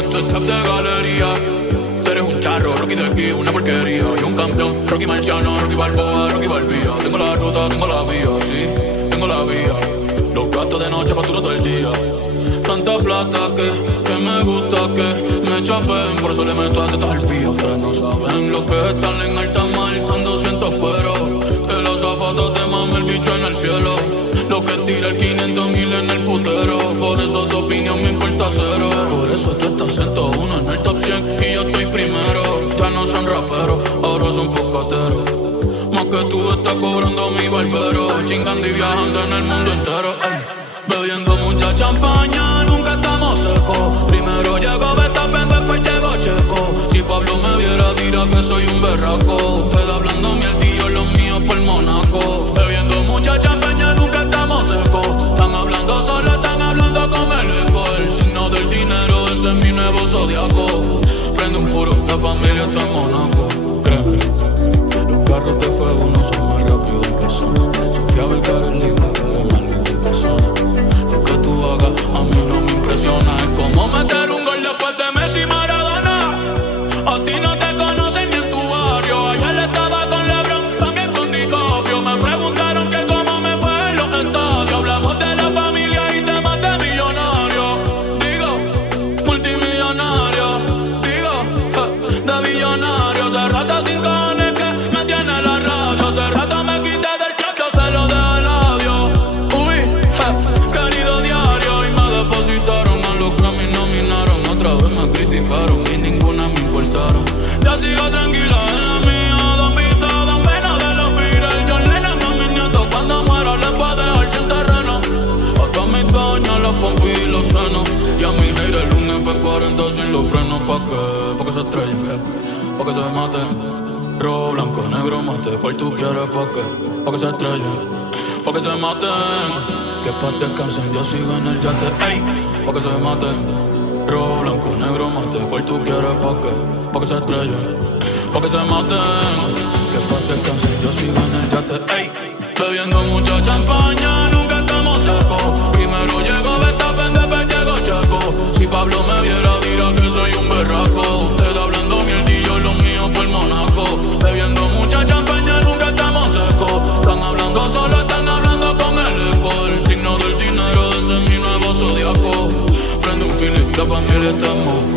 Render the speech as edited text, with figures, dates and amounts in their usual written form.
esto es trap de galería. Tú eres un charro, Rocky de aquí, una porquería. Y un campeón, Rocky Marciano, Rocky Balboa, Rocky Balbía. Tengo la ruta, tengo la vía, sí, tengo la vía. Los gastos de noche facturo todo el día. Tanta plata que me gusta que me chapen. Por eso le meto a tetas al pío. Ustedes no saben lo que están en alta mar cuando siento cuero. Que los zapatos te mame el bicho en el cielo. Lo que tira el 500,000 en el putero. Por eso tu opinión me importa cero. Por eso tú estás 101 en el top 100 y yo estoy primero. Ya no son raperos, ahora son pocateros. Más que tú estás cobrando mi barbero. Chingando y viajando en el mundo entero. Ey. Bebiendo mucha champaña, nunca estamos secos. Primero llegó Verstappen, después llegó Checo. Si Pablo me viera dirá que soy un berraco. Usted hablando mierdillo, los míos por Monaco. Bebiendo mucha champaña, nunca estamos secos. Están hablando solo, están hablando con el eco. El signo del dinero, ese es mi nuevo zodiaco. Prende un puro, la familia está en Monaco. Créeme, los carros de fuego no son más rápidos en persona. Sofía Vergara es linda, pero es más linda en persona. Lo que tú hagas a mí no me impresiona. Es como meter un gol después de Messi y Maradona. A ti no te conocen ni en tu barrio. Ayer estaba con LeBron, también con DiCaprio. Me preguntaron que cómo me fue en los estadios. Hablamos de la familia y temas de millonarios. Digo, multimillonario. Digo, de billonario. Hace rato sin cojones que me tiene la radio. Hace rato me quité del trap, yo se lo dejo el audio. Uy, querido diario. Y me depositaron a los Grammy, nominaron. Otra vez me criticaron y ninguna me importaron. Ya sigo tranquila en la mía. Don Vito, Don Pena de los Beatles. John Lennon a mis nietos. Cuando muera les voy a dejar sin terreno. A todas mis doñas, los pompis y los senos. Y a mi haters un F40 sin los frenos. Pa' que se estrellen, pa' que se maten. Rojo, blanco, negro, mate. ¿Cuál tú quieres? Pa' que se estrellen, pa' que se maten. Que pa' descansen, yo sigo en el yate. Ey, pa' que se maten. Rojo, blanco, negro, mate. ¿Cuál tú quieres? Pa' que se estrellen, pa' que se maten. Que pa' descansen, yo sigo en el yate. Ey, bebiendo mucha champaña, nunca estamos secos. Primero llegó Verstappen, después llegó Checo. Si Pablo me viera dirá que soy un berraco. Usted hablando mierdillo, los míos por Monaco. Bebiendo mucha champaña, nunca estamos secos. Están hablando solo, están hablando con el eco. El signo del dinero, ese es mi nuevo zodiaco. Prende un Philip, la familia está en Monaco.